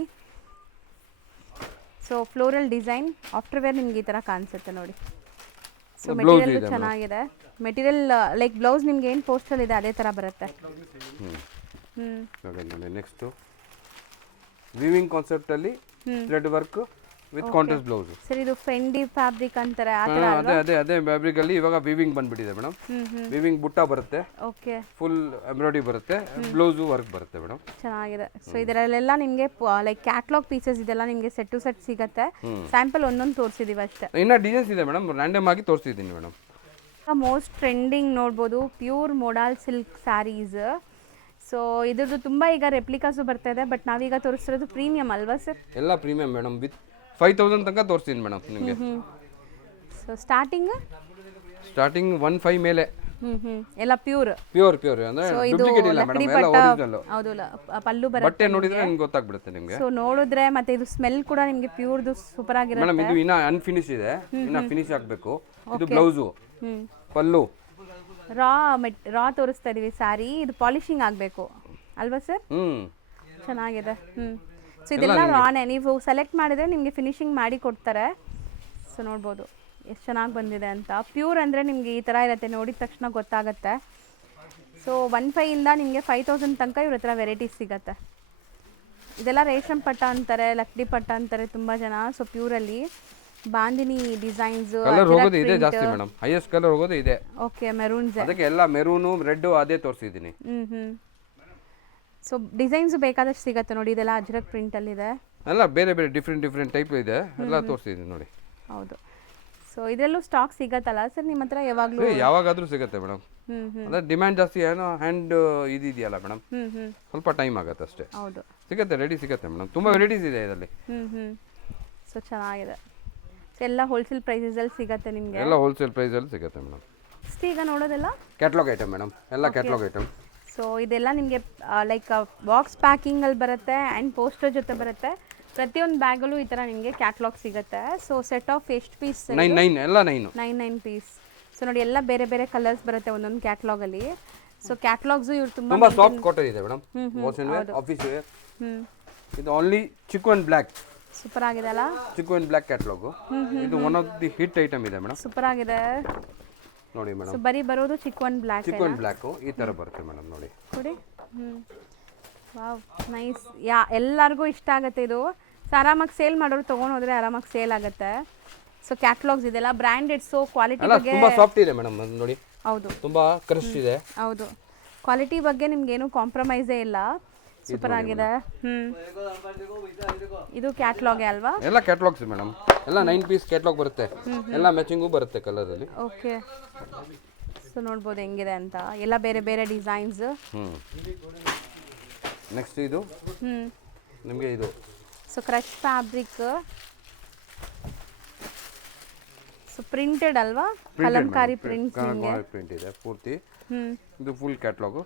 So floral design after wear ನಿಮ್ಗೆ ಈ ತರ ಕಾಣಿಸುತ್ತೆ ನೋಡಿ. ಸೊ ಮೆಟೀರಿಯಲ್ ಚೆನ್ನಾಗಿದೆ. ಮೆಟೀರಿಯಲ್ ಲೈಕ್ ಬ್ಲೌಸ್ ನಿಮ್ಗೆ ಏನು ಪೋಸ್ಟರ್ ಇದೆ ಅದೇ ತರ ಬರುತ್ತೆ. ನೆಕ್ಸ್ಟ್ ವೀವಿಂಗ್ ಕಾನ್ಸೆಪ್ಟ್ ಅಲ್ಲಿ thread work with contrast blouse. Sir ಇದು ಫೆಂಡಿ ಫ್ಯಾಬ್ರಿಕ್ ಅಂತಾರೆ ಆ ತರ. ಅದೇ ಫ್ಯಾಬ್ರಿಕ್ ಅಲ್ಲಿ ಇವಾಗ ವೀವಿಂಗ್ ಬಂದ್ಬಿಟ್ಟಿದೆ ಮೇಡಮ್. ವೀವಿಂಗ್ ಬುಟ್ಟ ಬರುತ್ತೆ, ಓಕೆ, ಫುಲ್ ಎಂಬ್ರಾಯ್ಡರಿ ಬರುತ್ತೆ, ಬ್ಲೌಸ್ ವರ್ಕ್ ಬರುತ್ತೆ ಮೇಡಮ್. ಚೆನ್ನಾಗಿದೆ. ಸೊ ಇದರಲ್ಲೆಲ್ಲ ನಿಮಗೆ ಲೈಕ್ ಕ್ಯಾಟ್ಲಾಗ್ ಪೀಸಸ್ ಇದೆಲ್ಲ ನಿಮಗೆ ಸೆಟ್ ಟು ಸೆಟ್ ಸಿಗುತ್ತೆ. ಸ್ಯಾಂಪಲ್ ಒಂದೊಂದು ತೋರಿಸಿದೀವಿ ಅಷ್ಟೇ, ಇನ್ನ ಡಿಸೈನ್ಸ್ ಇದೆ ಮೇಡಮ್, ರ್ಯಾಂಡಮ್ ಆಗಿ ತೋರಿಸಿದ್ದೀನಿ ಮೇಡಮ್. ಮೋಸ್ಟ್ ಟ್ರೆಂಡಿಂಗ್ ನೋಡ್ಬೋದು, ಪ್ಯೂರ್ ಮೋಡಾಲ್ ಸಿಲ್ಕ್ ಸ್ಯಾರೀಸ್. ಸೊ ಇದ್ರದ್ದು ತುಂಬ ಈಗ ರೆಪ್ಲಿಕಾಸು ಬರ್ತಾ ಇದೆ, ಬಟ್ ನಾವೀಗ ತೋರಿಸ್ತಿರೋದು ಪ್ರೀಮಿಯಂ ಅಲ್ವಾ ಸರ್? ಎಲ್ಲ ಪ್ರೀಮಿಯಂ ಮೇಡಮ್, ವಿತ್ 5000 ತನಕ ತೋರಿಸ್ತೀನಿ ಮೇಡಮ್ ನಿಮಗೆ. ಸೊ ಸ್ಟಾರ್ಟಿಂಗ್ 1.5 ಮೇಲೆ ಎಲ್ಲ ಪ್ಯೂರ್ ಅಂದ್ರೆ ಡೂಪ್ಲಿಕೇಟ್ ಇಲ್ಲ ಮೇಡಮ್, ಎಲ್ಲ ಒರಿಜಿನಲ್. ಹೌದಲ್ಲ, ಪಲ್ಲು ಬರುತ್ತೆ, ಬಟ್ಟೆ ನೋಡಿದ್ರೆ ನಿಮ್ಗೆ ಗೊತ್ತಾಗ್ಬಿಡುತ್ತೆ ನಿಮಗೆ. ಸೊ ನೋಡಿದ್ರೆ ಮತ್ತೆ ಇದು ಸ್ಮೆಲ್ ಕೂಡ ನಿಮಗೆ ಪ್ಯೂರ್ದು ಸೂಪರ್ ಆಗಿರುತ್ತೆ ಮೇಡಮ್. ಇದು ಇನ್ನ ಅನ್ಫಿನಿಶ್ ಇದೆ, ಇನ್ನ ಫಿನಿಶ್ ಆಗಬೇಕು. ಇದು ಬ್ಲೌಸು, ಪಲ್ಲು ರಾ ತೋರಿಸ್ತಾ ಇದೀವಿ ಸ್ಯಾರಿ. ಇದು ಪಾಲಿಶಿಂಗ್ ಆಗಬೇಕು ಅಲ್ವಾ ಸರ್? ಚೆನ್ನಾಗಿದೆ. ಸೊ ಇದೆಲ್ಲ ರಾನೇ, ನೀವು ಸೆಲೆಕ್ಟ್ ಮಾಡಿದರೆ ನಿಮಗೆ ಫಿನಿಶಿಂಗ್ ಮಾಡಿ ಕೊಡ್ತಾರೆ. ಸೊ ನೋಡ್ಬೋದು ಎಷ್ಟು ಚೆನ್ನಾಗಿ ಬಂದಿದೆ ಅಂತ. ಪ್ಯೂರ್ ಅಂದರೆ ನಿಮಗೆ ಈ ಥರ ಇರುತ್ತೆ, ನೋಡಿದ ತಕ್ಷಣ ಗೊತ್ತಾಗುತ್ತೆ. ಸೊ 1.5 ಇಂದ ನಿಮಗೆ 5000 ತನಕ ಇವ್ರ ಹತ್ರ ವೆರೈಟೀಸ್ ಸಿಗುತ್ತೆ. ಇದೆಲ್ಲ ರೇಷಮ್ ಪಟ್ಟ ಅಂತಾರೆ, ಲಕ್ಡಿ ಪಟ್ಟ ಅಂತಾರೆ ತುಂಬ ಜನ. ಸೊ ಪ್ಯೂರಲ್ಲಿ ಬಾಂದಿನಿ ಡಿಸೈನ್ಸ್, ಕಲರ್ ಹೋಗೋದು ಇದೆ ಜಾಸ್ತಿ ಮೇಡಮ್, ಹೈಯೆಸ್ಟ್ ಕಲರ್ ಹೋಗೋದು ಇದೆ. ಓಕೆ, ಮೆರೂನ್ಸ್, ಅದಕ್ಕೆ ಎಲ್ಲ ಮೆರೂನು ರೆಡ್ ಅದೇ ತೋರಿಸಿದ್ದೀನಿ. ಸೊ ಡಿಸೈನ್ಸ್ ಬೇಕಾದಷ್ಟು ಸಿಗುತ್ತೆ ನೋಡಿ. ಇದೆಲ್ಲ ಅಜ್ರಕ್ ಪ್ರಿಂಟ್ ಅಲ್ಲಿ ಇದೆ, ಎಲ್ಲ ಬೇರೆ ಬೇರೆ ಡಿಫ್ರೆಂಟ್ ಟೈಪ್ ಇದೆ, ಎಲ್ಲ ತೋರಿಸಿದ್ದೀನಿ ನೋಡಿ. ಹೌದು. ಸೊ ಇದರಲ್ಲೂ ಸ್ಟಾಕ್ ಸಿಗತ್ತಲ್ಲ ಸರ್ ನಿಮ್ಮ ಹತ್ರ? ಯಾವಾಗಾದ್ರೂ ಸಿಗುತ್ತೆ ಮೇಡಮ್. ಅಂದ್ರೆ ಡಿಮ್ಯಾಂಡ್ ಜಾಸ್ತಿ, ಏನೋ ಹ್ಯಾಂಡ್ ಇದೆಯಲ್ಲ ಮೇಡಮ್, ಸ್ವಲ್ಪ ಟೈಮ್ ಆಗುತ್ತೆ ಅಷ್ಟೇ. ಹೌದು, ಸಿಗುತ್ತೆ, ರೆಡಿ ಸಿಗುತ್ತೆ ಮೇಡಮ್. ತುಂಬಾ ವೆರೈಟೀಸ್ ಇದೆ ಇದರಲ್ಲಿ. ಸೊ ಚೆನ್ನಾಗಿದೆ. ಸೊ ಎಲ್ಲ ಹೋಲ್ಸೇಲ್ ಪ್ರೈಸಸ್ ಅಲ್ಲಿ ಸಿಗುತ್ತೆ ನಿಮಗೆ? ಎಲ್ಲ ಹೋಲ್ಸೇಲ್ ಪ್ರೈಸ್ ಅಲ್ಲಿ ಸಿಗುತ್ತೆ ಮೇಡಮ್. ಈಗ ನೋಡೋದೆಲ್ಲ ಕ್ಯಾಟ್ಲಾಗ್ ಐಟಮ್ ಮೇಡಮ್, ಎಲ್ಲ ಕ್ಯಾಟ್ಲಾಗ್ ಐಟಮ್. ಸೊ ಇದೆಲ್ಲ ನಿಮಗೆ ಲೈಕ್ ಬಾಕ್ಸ್ ಪ್ಯಾಕಿಂಗಲ್ಲಿ ಬರುತ್ತೆ ಆ್ಯಂಡ್ ಪೋಸ್ಟರ್ ಜೊತೆ ಬರುತ್ತೆ. ಪ್ರತಿಯೊಂದು ಬ್ಯಾಗಲ್ಲೂ ಈ ಥರ ನಿಮಗೆ ಕ್ಯಾಟ್ಲಾಗ್ ಸಿಗುತ್ತೆ. ಸೊ ಸೆಟ್ ಆಫ್ ಎಷ್ಟು ಪೀಸ್? 9 ಎಲ್ಲ 9 ಪೀಸ್. ಸೊ ನೋಡಿ ಎಲ್ಲ ಬೇರೆ ಬೇರೆ ಕಲರ್ಸ್ ಬರುತ್ತೆ ಒಂದೊಂದು ಕ್ಯಾಟ್ಲಾಗಲ್ಲಿ. ಸೊ ಕ್ಯಾಟ್ಲಾಗ್ಸು ಇವ್ರು ತುಂಬಾ ಸಾಫ್ಟ್ ಕಾಟನ್ ಇದೆ madam, wash and wear, office wear. ಇದು ಓನ್ಲಿ ಚಿಕ್ಕು ಬ್ಲ್ಯಾಕ್. ಸೂಪರ್ ಆಗಿದೆ ಅಲ್ಲ? ಚಿಕ್ಕು ಬ್ಲ್ಯಾಕ್ ಕ್ಯಾಟ್ಲಾಗು. ಇದು one of the hit item ಇದೆ ಮೇಡಮ್. ಸೂಪರ್ ಆಗಿದೆ ನೋಡಿ ಮೇಡಮ್. ಸೊ ಬರಿ ಬರೋದು ಚಿಕ್ಕು ಬ್ಲ್ಯಾಕ್ ಈ ತರ ಬರುತ್ತೆ ಮೇಡಮ್ ನೋಡಿ. ಕೊಡಿ. Wow, nice. ಎಲ್ಲರಿಗೂ ಇಷ್ಟ ಆಗುತ್ತೆ ಇದು. ಸೊ ಆರಾಮಾಗಿ ಸೇಲ್ ಮಾಡೋರು ತೊಗೊಂಡು ಹೋದ್ರೆ ಆರಾಮಾಗಿ ಸೇಲ್ ಆಗುತ್ತೆ. ಸೊ ಕ್ಯಾಟ್ಲಾಗ್ಸ್ ಇದೆಲ್ಲ ಬ್ರ್ಯಾಂಡೆಡ್. ಸೊ ಕ್ವಾಲಿಟಿ ಬಗ್ಗೆ ತುಂಬಾ ಸಾಫ್ಟ್ ಇದೆ ಮೇಡಮ್ ನೋಡಿ. ಹೌದು, ತುಂಬಾ ಕ್ರಶ್ ಇದೆ. ಹೌದು, ಕ್ವಾಲಿಟಿ ಬಗ್ಗೆ ನಿಮ್ಗೆ ಏನು ಕಾಂಪ್ರಮೈಸೇ ಇಲ್ಲ. ಸೂಪರ್ ಆಗಿದೆ. ಇದು ಕ್ಯಾಟ್ಲಾಗ್ ಅಲ್ವಾ? ಎಲ್ಲ ಕ್ಯಾಟ್ಲಾಗ್ಸ್ ಮೇಡಮ್, ಎಲ್ಲ 9 ಪೀಸ್ ಕ್ಯಾಟ್ಲಾಗ್ ಬರುತ್ತೆ, ಎಲ್ಲ ಮ್ಯಾಚಿಂಗು ಬರುತ್ತೆ ಕಲರ್ ಅಲ್ಲಿ. ಓಕೆ. ಸೊ ನೋಡ್ಬೋದು ಹೆಂಗಿದೆ ಅಂತ, ಎಲ್ಲ ಬೇರೆ ಬೇರೆ ಡಿಸೈನ್ಸ್. ನೆಕ್ಸ್ಟ್ ಇದು ನಿಮಗೆ ಇದು so crush fabric. So printed ಅಲ್ವಾ? ಕಲಂಕಾರಿ ಪ್ರಿಂಟ್ ಇದೆ ಪೂರ್ತಿ. ಇದು ಫುಲ್ ಕ್ಯಾಟ್ಲಾಗ್.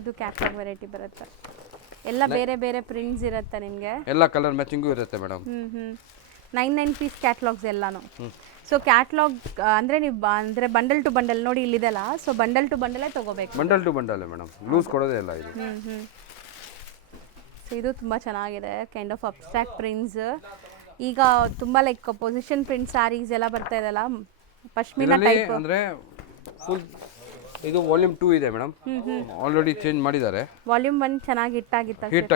ಇದು ಕ್ಯಾಟ್ಲಾಗ್ ವೆರೈಟಿ ಬರುತ್ತೆ, ಎಲ್ಲ ಬೇರೆ ಬೇರೆ ಪ್ರಿಂಟ್ಸ್ ಇರುತ್ತೆ ನಿಮಗೆ, ಎಲ್ಲ ಕಲರ್ ಮ್ಯಾಚಿಂಗು ಇರುತ್ತೆ ಮೇಡಮ್. 9 ಪೀಸ್ ಕ್ಯಾಟ್ಲಾಗ್ಸ್ ಎಲ್ಲಾನು. ಸೊ ಕ್ಯಾಟ್ಲಾಗ್ ಅಂದರೆ ನೀವು ಅಂದರೆ ಬಂಡಲ್ ಟು ಬಂಡಲ್ ನೋಡಿ ಇಲ್ಲಿದೆಲ್ಲ, ಸೊ ಬಂಡಲ್ ಟು ಬಂಡಲೇ ತೊಗೋಬೇಕು. Bundle to bundle madam, loose ಕೊಡೋದೇ ಇಲ್ಲ ಇದು. ಸೊ ಇದು ತುಂಬ ಚೆನ್ನಾಗಿದೆ, ಕೈಂಡ್ ಆಫ್ ಅಬ್ಸ್ಟ್ರಾಕ್ಟ್ ಪ್ರಿಂಟ್ಸ್. ಈಗ ತುಂಬ ಲೈಕ್ ಪೊಸಿಷನ್ ಪ್ರಿಂಟ್ ಸ್ಯಾರೀಸ್ ಎಲ್ಲ ಬರ್ತಾ ಇದೆಲ್ಲ, ಪಶ್ಮಿನಾ ಟೈಪ್. ಅಂದರೆ ಫುಲ್ ಇದು ವಾಲ್ಯೂಮ್ 2 ಇದೆ ಮೇಡಮ್, ಆಲ್ರೆಡಿ ಚೇಂಜ್ ಮಾಡಿದ್ದಾರೆ. ವಾಲ್ಯೂಮ್ 1 ಚೆನ್ನಾಗಿ ಹಿಟ್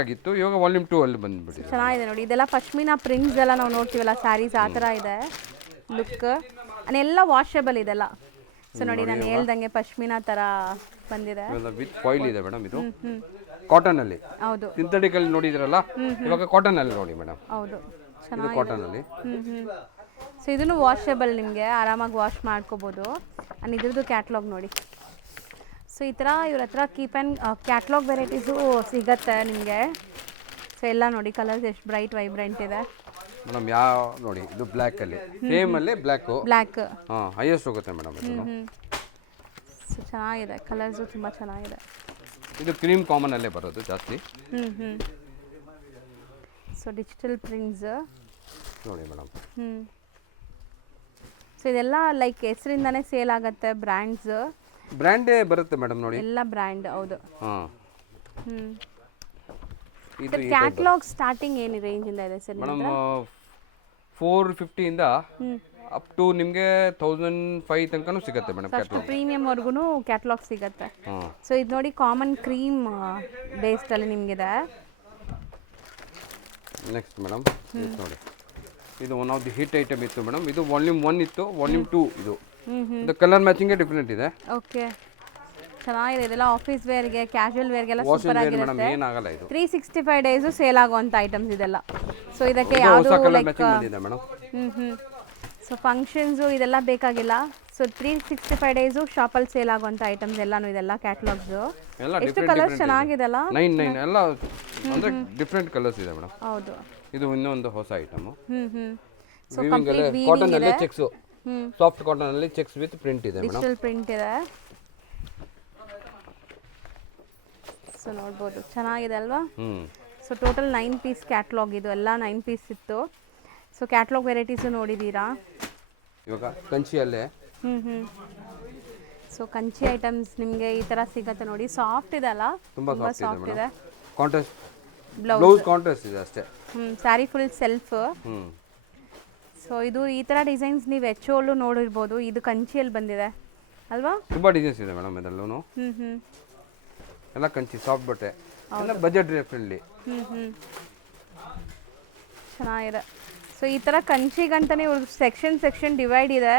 ಆಗಿತ್ತು, ಇವಾಗ ವಾಲ್ಯೂಮ್ 2 ಅಲ್ಲಿ ಬಂದ್ಬಿಟ್ಟಿದೆ. ಚೆನ್ನಾಗಿದೆ ನೋಡಿ, ಇದೆಲ್ಲ ಪಶ್ಮಿನಾ ಪ್ರಿಂಟ್ಸ್ ಎಲ್ಲ ನಾವು ನೋಡ್ತೀವಲ್ಲ ಸ್ಯಾರೀಸ್, ಆ ಥರ ಇದೆ ಲುಕ್. ಎಲ್ಲ ವಾಷಬಲ್ ಇದೆಲ್ಲ. ಸೊ ನೋಡಿ ನಾನು ಹೇಳ್ದಂಗೆ ಪಶ್ಮಿನಾ ಥರ ಬಂದಿದೆ, ವಿತ್ ಫಾಯಿಲ್ ಇದೆ ಮೇಡಮ್. ಇದು ಕಾಟನ್ ಅಲ್ಲಿ, ಹೌದು ಸಿಂಥೆಟಿಕ್ ಅಲ್ಲಿ ನೋಡಿದ್ರಲ್ಲ, ಇವಾಗ ಕಾಟನ್ ಅಲ್ಲಿ ನೋಡಿ ಮೇಡಮ್. ಹೌದು, ಇದು ಚೆನ್ನಾಗಿ ಕಾಟನ್ ಅಲ್ಲಿ. ಸೊ ಇದನ್ನು ವಾಷಬಲ್, ನಿಮಗೆ ಆರಾಮಾಗಿ ವಾಶ್ ಮಾಡ್ಕೋಬೋದು. ಆ್ಯಂಡ್ ಇದ್ರದ್ದು ಕ್ಯಾಟ್ಲಾಗ್ ನೋಡಿ. ಸೊ ಈ ಥರ ಇವ್ರ ಹತ್ರ ಕೀಪ್ ಆ್ಯಂಡ್ ಕ್ಯಾಟ್ಲಾಗ್ ವೆರೈಟೀಸು ಸಿಗತ್ತೆ ನಿಮಗೆ. ಸೊ ಎಲ್ಲ ನೋಡಿ ಕಲರ್ಸ್ ಎಷ್ಟು ಬ್ರೈಟ್ ವೈಬ್ರೆಂಟ್ ಇದೆ ಮೇಡಮ್. ಯಾವ ನೋಡಿ ಇದು ಬ್ಲ್ಯಾಕ್ ಅಲ್ಲಿ, ಸೇಮ್ ಅಲ್ಲಿ ಬ್ಲ್ಯಾಕ್ ಹಾಂ ಹೈಯೆಸ್ಟ್ ಹೋಗುತ್ತೆ ಮೇಡಮ್. ಇದು ಸೊ ಚೆನ್ನಾಗಿದೆ, ಕಲರ್ಸು ತುಂಬ ಚೆನ್ನಾಗಿದೆ. ಇದು ಕ್ರೀಮ್ ಕಾಮನ್ ಅಲ್ಲೇ ಬರೋದು ಜಾಸ್ತಿ. ಸೊ ಡಿಜಿಟಲ್ ಪ್ರಿಂಟ್ಸ್ ನೋಡಿ ಮೇಡಮ್. ಸೊ ಇದೆಲ್ಲ ಲೈಕ್ ಹೆಸರಿಂದಾನೇ ಸೇಲ್ ಆಗುತ್ತೆ, ಬ್ರ್ಯಾಂಡೇ ಬರುತ್ತೆ ಮೇಡಮ್ ನೋಡಿ, ಎಲ್ಲ ಬ್ರ್ಯಾಂಡ್. ಹೌದು. ಹಾಂ ಇದು ಕ್ಯಾಟ್ಲಾಗ್ ಸ್ಟಾರ್ಟಿಂಗ್ ಏನು ರೇಂಜ್ ಇಂದ ಇದೆ ಸರ್ ಮೇಡಮ್? 450 ಇಂದ ಅಪ್ ಟು ನಿಮಗೆ 1005 ತನಕನೂ ಸಿಗುತ್ತೆ ಮೇಡಮ್. ಅಷ್ಟು ಪ್ರೀಮಿಯಂ ವರ್ಗು ಕ್ಯಾಟ್ಲಾಗ್ ಸಿಗುತ್ತೆ. ಸೊ ಇದು ನೋಡಿ ಕಾಮನ್ ಕ್ರೀಮ್ ಬೇಸ್ಡ್ ಅಲ್ಲಿ ನಿಮಗಿದೆ. ನೆಕ್ಸ್ಟ್ ಮೇಡಮ್ ನೋಡಿ, ಇದು one of the hit item ಇತ್ತು ಮೇಡಮ್. ಇದು ವಾಲ್ಯೂಮ್ 1 ಇತ್ತು, ವಾಲ್ಯೂಮ್ 2 ಇದು. ಇದು ಕಲರ್ ಮ್ಯಾಚಿಂಗೇ ಡಿಫ್ರೆಂಟ್ ಇದೆ. ಓಕೆ, ಚೆನ್ನಾಗಿದೆ. ಇದೆಲ್ಲ ಆಫೀಸ್ ವೇರ್ಗೆ, ಕ್ಯಾಶುವಲ್ ವೇರ್ಗೆಲ್ಲ ಸೂಪರ್ ಆಗಿರುತ್ತೆ. ಏನಾಗಲ್ಲ ಇದು. 365 ಡೇಸು ಸೇಲ್ ಆಗುವಂಥ ಐಟಮ್ಸ್ ಇದೆಲ್ಲ. ಸೊ ಇದಕ್ಕೆ ಹೊಸ ಯಾವುದು ಕಲರ್ ಲೈಕ್ ಮ್ಯಾಚಿಂಗ್ ಬಂದಿದೆ ಮೇಡಮ್. ಸೊ ಫಂಕ್ಷನ್ಸು ಇದೆಲ್ಲ ಬೇಕಾಗಿಲ್ಲ. ಸೊ 365 ಡೇಸು ಶಾಪಲ್ಲಿ ಸೇಲ್ ಆಗುವಂಥ ಐಟಮ್ಸ್ ಎಲ್ಲಾನು ಇದೆಲ್ಲ ಕ್ಯಾಟ್ಲಾಗ್ಸು. ಎಲ್ಲ ಎಷ್ಟು ಕಲರ್ಸ್ ಚೆನ್ನಾಗಿದೆಲ್ಲ, 9 ಎಲ್ಲ ಅಂದ್ರೆ ಡಿಫ್ರೆಂಟ್ ಕಲರ್ಸ್ ಇದೆ ಮೇಡಮ್. ಹೌದು. ಇದು ಇನ್ನೊಂದು ಹೊಸ ಐಟಮ್. ಸೊ ಕಂಪ್ಲೀಟ್ ಕಾಟನ್ ಅಲ್ಲಿ ಚೆಕ್ಸ್, ಸಾಫ್ಟ್ ಕಾಟನ್ ಅಲ್ಲಿ ಚೆಕ್ಸ್ ವಿತ್ ಪ್ರಿಂಟ್ ಇದೆ ಮೇಡಮ್. ಡಿಜಿಟಲ್ ಪ್ರಿಂಟ್ ಇದೆ. ಸೊ ನೋಡ್ಬೋದು, ಚೆನ್ನಾಗಿದೆ ಅಲ್ವಾ? ಸೊ ಟೋಟಲ್ 9 ಪೀಸ್ ಕ್ಯಾಟ್ಲಾಗ್, ಇದು ಎಲ್ಲ 9 ಪೀಸ್ ಇತ್ತು. ಸೊ ಕ್ಯಾಟ್ಲಾಗ್ ವೆರೈಟೀಸು ನೋಡಿದ್ದೀರಾ. ಇವಾಗ ಕಂಚಿಯಲ್ಲೇ ಸೊ ಕಂಚಿ ಐಟಮ್ಸ್ ನಿಮಗೆ ಈ ಥರ ಸಿಗುತ್ತೆ ನೋಡಿ. ಸಾಫ್ಟ್ ಇದೆ ಅಲ್ಲ, ತುಂಬಾ ಸಾಫ್ಟ್ ಇದೆ. ಕಾಂಟ್ರಾಸ್ಟ್ ಬ್ಲೌಸ್ ಕಾಂಟ್ರಾಸ್ಟ್ ಇದೆ ಅಷ್ಟೇ. Sari full self. ಸೊ ಇದು ಈ ಥರ ಡಿಸೈನ್ಸ್ ನೀವು ಹೆಚ್ಚು ನೋಡಿರ್ಬೋದು. ಇದು ಕಂಚಿಯಲ್ಲಿ ಬಂದಿದೆ ಅಲ್ವಾ? ತುಂಬಾ ಡಿಸೈನ್ಸ್ ಇದೆ ಮೇಡಮ್ ಇದೆಲ್ಲೂ. ಎಲ್ಲ ಕಂಚಿ ಸಾಫ್ಟ್ ಬಟ್ಟೆ, ಎಲ್ಲ ಬಜೆಟ್ ಫ್ರೆಂಡ್ಲಿ. ಚೆನ್ನಾಗಿದೆ. ಸೊ ಈ ಥರ ಕಂಚಿಗಂತಲೇ ಇವ್ರಿಗೆ ಸೆಕ್ಷನ್ ಡಿವೈಡ್ ಇದೆ.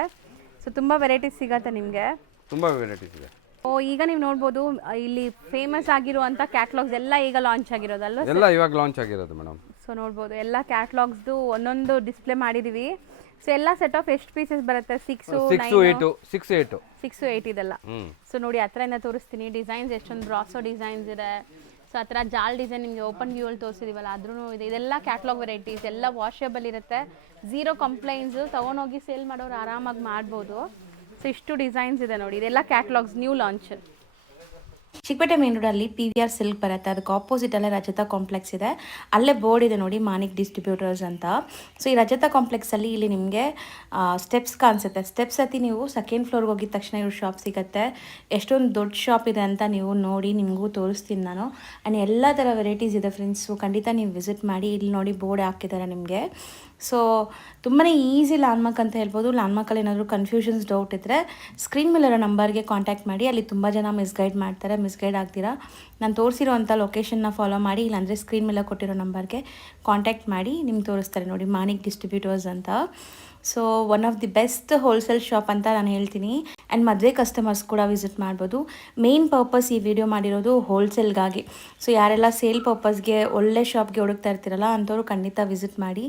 ಸೊ ತುಂಬ ವೆರೈಟೀಸ್ ಸಿಗತ್ತೆ ನಿಮಗೆ, ತುಂಬ ವೆರೈಟೀಸ್ ಇದೆ. ಓ ಈಗ ನೀವು ನೋಡ್ಬೋದು ಇಲ್ಲಿ ಫೇಮಸ್ ಆಗಿರುವಂಥ ಕ್ಯಾಟ್ಲಾಗ್ಸ್ ಎಲ್ಲ ಈಗ ಲಾಂಚ್ ಆಗಿರೋದಲ್ವ? ಎಲ್ಲ ಇವಾಗ ಲಾಂಚ್ ಆಗಿರೋದು ಮೇಡಮ್. ಸೊ ನೋಡ್ಬೋದು ಎಲ್ಲ ಕ್ಯಾಟ್ಲಾಗ್ಸ್ದು ಒಂದೊಂದು ಡಿಸ್ಪ್ಲೇ ಮಾಡಿದ್ದೀವಿ. ಸೊ ಎಲ್ಲ ಸೆಟ್ ಆಫ್ ಎಷ್ಟು ಪೀಸಸ್ ಬರುತ್ತೆ? 6 to 8 ಇದೆಲ್ಲ. ಸೊ ನೋಡಿ ಹತ್ರದಿಂದ ತೋರಿಸ್ತೀನಿ. ಡಿಸೈನ್ಸ್ ಎಷ್ಟೊಂದು ಬ್ರಾಸೋ ಡಿಸೈನ್ಸ್ ಇದೆ. ಸೊ ಆ ಥರ ಜಾಲ್ ಡಿಸೈನ್ ನಿಮಗೆ ಓಪನ್ ವ್ಯೂವಲ್ಲಿ ತೋರಿಸಿದೀವಲ್ಲ ಅದ್ರೂ ಇದೆ. ಇದೆಲ್ಲ ಕ್ಯಾಟ್ಲಾಗ್ ವೆರೈಟೀಸ್, ಎಲ್ಲ ವಾಷಬಲ್ ಇರುತ್ತೆ, 0 ಕಂಪ್ಲೈಂಟ್ಸು. ತೊಗೊಂಡೋಗಿ ಸೇಲ್ ಮಾಡೋರು ಆರಾಮಾಗಿ ಮಾಡ್ಬೋದು. ಸೊ ಇಷ್ಟು ಡಿಸೈನ್ಸ್ ಇದೆ ನೋಡಿ, ಇದೆಲ್ಲ catalogues new launch. Chickpete main ರೋಡಲ್ಲಿ PVR ಸಿಲ್ಕ್ ಬರುತ್ತೆ, ಅದಕ್ಕೆ ಆಪೋಸಿಟಲ್ಲೇ ರಜತ ಕಾಂಪ್ಲೆಕ್ಸ್ ಇದೆ. ಅಲ್ಲೇ ಬೋರ್ಡ್ ಇದೆ ನೋಡಿ, ಮಾನಿಕ್ ಡಿಸ್ಟ್ರಿಬ್ಯೂಟರ್ಸ್ ಅಂತ. ಸೊ ಈ ರಜತ ಕಾಂಪ್ಲೆಕ್ಸಲ್ಲಿ ಇಲ್ಲಿ ನಿಮಗೆ ಸ್ಟೆಪ್ಸ್ ಕಾಣಿಸುತ್ತೆ. ಸ್ಟೆಪ್ಸ್ ಹತ್ತಿ ನೀವು ಸೆಕೆಂಡ್ ಫ್ಲೋರ್ಗೆ ಹೋಗಿದ ತಕ್ಷಣ ಇವ್ರ ಶಾಪ್ ಸಿಗುತ್ತೆ. ಎಷ್ಟೊಂದು ದೊಡ್ಡ ಶಾಪ್ ಇದೆ ಅಂತ ನೀವು ನೋಡಿ, ನಿಮಗೂ ತೋರಿಸ್ತೀನಿ ನಾನು. ಆ್ಯಂಡ್ ಎಲ್ಲ ಥರ ವೆರೈಟೀಸ್ ಇದೆ ಫ್ರೆಂಡ್ಸು, ಖಂಡಿತ ನೀವು ವಿಸಿಟ್ ಮಾಡಿ. ಇಲ್ಲಿ ನೋಡಿ ಬೋರ್ಡ್ ಹಾಕಿದ್ದಾರೆ ನಿಮಗೆ. ಸೊ ತುಂಬಾ ಈಸಿ ಲ್ಯಾಂಡ್ಮಾರ್ಕ್ ಅಂತ ಹೇಳ್ಬೋದು. ಲ್ಯಾಂಡ್ಮಾರ್ಕಲ್ಲಿ ಏನಾದರೂ ಕನ್ಫ್ಯೂಷನ್ಸ್ ಡೌಟ್ ಇದ್ದರೆ ಸ್ಕ್ರೀನ್ ಮೇಲಿರೋ ನಂಬರ್ಗೆ ಕಾಂಟ್ಯಾಕ್ಟ್ ಮಾಡಿ. ಅಲ್ಲಿ ತುಂಬ ಜನ ಮಿಸ್ಗೈಡ್ ಮಾಡ್ತಾರೆ. ಮಿಸ್ಗೈಡ್ ಆಗ್ತೀರಾ ನಾನು ತೋರಿಸಿರೋವಂಥ ಲೊಕೇಶನ್ನ ಫಾಲೋ ಮಾಡಿ, ಇಲ್ಲಾಂದರೆ ಸ್ಕ್ರೀನ್ ಮೇಲೆ ಕೊಟ್ಟಿರೋ ನಂಬರ್ಗೆ ಕಾಂಟ್ಯಾಕ್ಟ್ ಮಾಡಿ ನಿಮ್ಗೆ ತೋರಿಸ್ತಾರೆ ನೋಡಿ, ಮಾನಿಕ್ ಡಿಸ್ಟ್ರಿಬ್ಯೂಟರ್ಸ್ ಅಂತ. So one of the best wholesale shop ಅಂತ ನಾನು ಹೇಳ್ತೀನಿ. ಆ್ಯಂಡ್ ಮದುವೆ ಕಸ್ಟಮರ್ಸ್ ಕೂಡ ವಿಸಿಟ್ ಮಾಡ್ಬೋದು. ಮೇನ್ ಪರ್ಪಸ್ ಈ ವಿಡಿಯೋ ಮಾಡಿರೋದು ಹೋಲ್ಸೇಲ್ಗಾಗಿ. ಸೊ ಯಾರೆಲ್ಲ ಸೇಲ್ ಪರ್ಪಸ್ಗೆ ಒಳ್ಳೆ ಶಾಪ್ಗೆ ಹುಡುಕ್ತಾ ಇರ್ತೀರಲ್ಲ ಅಂಥವ್ರು ಖಂಡಿತ ವಿಸಿಟ್ ಮಾಡಿ.